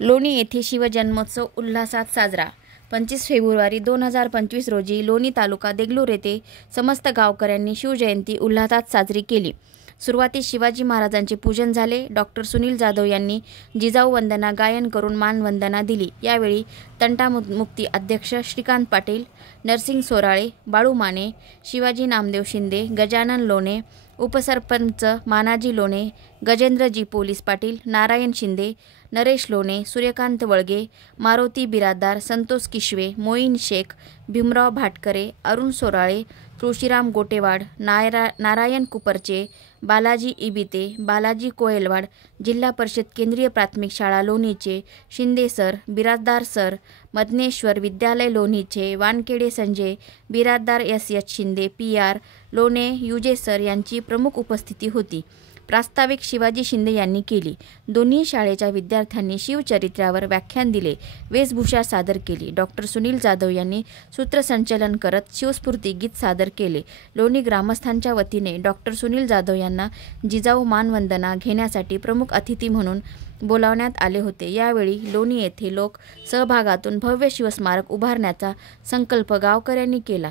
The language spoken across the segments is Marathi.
लोणी येथे शिवजन्मोत्सव उल्हासात साजरा. 25 फेब्रुवारी 2025 रोजी लोणी तालुका देगलूर येथे समस्त गावकऱ्यांनी शिवजयंती उल्हासात साजरी केली. सुरुवातीस शिवाजी महाराजांचे पूजन झाले. डॉक्टर सुनील जाधव यांनी जिजाऊ वंदना गायन करून मानवंदना दिली. यावेळी तंटामुक्ती अध्यक्ष श्रीकांत पाटील, नरसिंग सोराळे, बाळू माने, शिवाजी नामदेव शिंदे, गजानन लोणे, उपसरपंच मानाजी लोणे, गजेंद्रजी पोलीस पाटील, नारायण शिंदे, नरेश लोणे, सूर्यकांत वळगे, मारुती बिरादार, संतोष किशवे, मोईन शेख, भीमराव भाटकरे, अरुण सोराळे, तुळशीराम गोटेवाड, नारायण कुपरचे, बालाजी इबिते, बालाजी कोयलवाड, जिल्हा परिषद केंद्रीय प्राथमिक शाळा लोणीचे शिंदे सर, बिराजदार सर, मदनेश्वर विद्यालय लोणीचे Wankhede Sanjay, Birajdar S Shinde, PR Lone, U J sir यांची प्रमुख उपस्थिती होती. प्रास्ताविक शिवाजी शिंदे यांनी केली. दोन्ही शाळेच्या विद्यार्थ्यांनी शिवचरित्रावर व्याख्यान दिले, वेशभूषा सादर केली. डॉक्टर सुनील जाधव यांनी सूत्रसंचलन करत शिवस्फूर्ती गीत सादर केले. लोणी ग्रामस्थांच्या वतीने डॉक्टर सुनील जाधव यांना जिजाऊ मानवंदना घेण्यासाठी प्रमुख अतिथी म्हणून बोलावण्यात आले होते. यावेळी लोणी येथे लोक सहभागातून भव्य शिवस्मारक उभारण्याचा संकल्प गावकऱ्यांनी केला.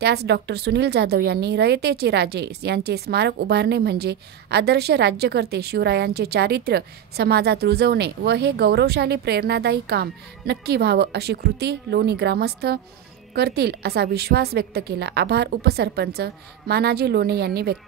त्यास डॉक्टर सुनील जाधव यांनी रयतेचे राजे यांचे स्मारक उभारणे म्हणजे आदर्श राज्यकर्ते शिवरायांचे चारित्र्य समाजात रुजवणे व हे गौरवशाली प्रेरणादायी काम नक्की व्हावं अशी कृती लोणी ग्रामस्थ करतील असा विश्वास व्यक्त केला. आभार उपसरपंच मानाजी लोणे यांनी व्यक्त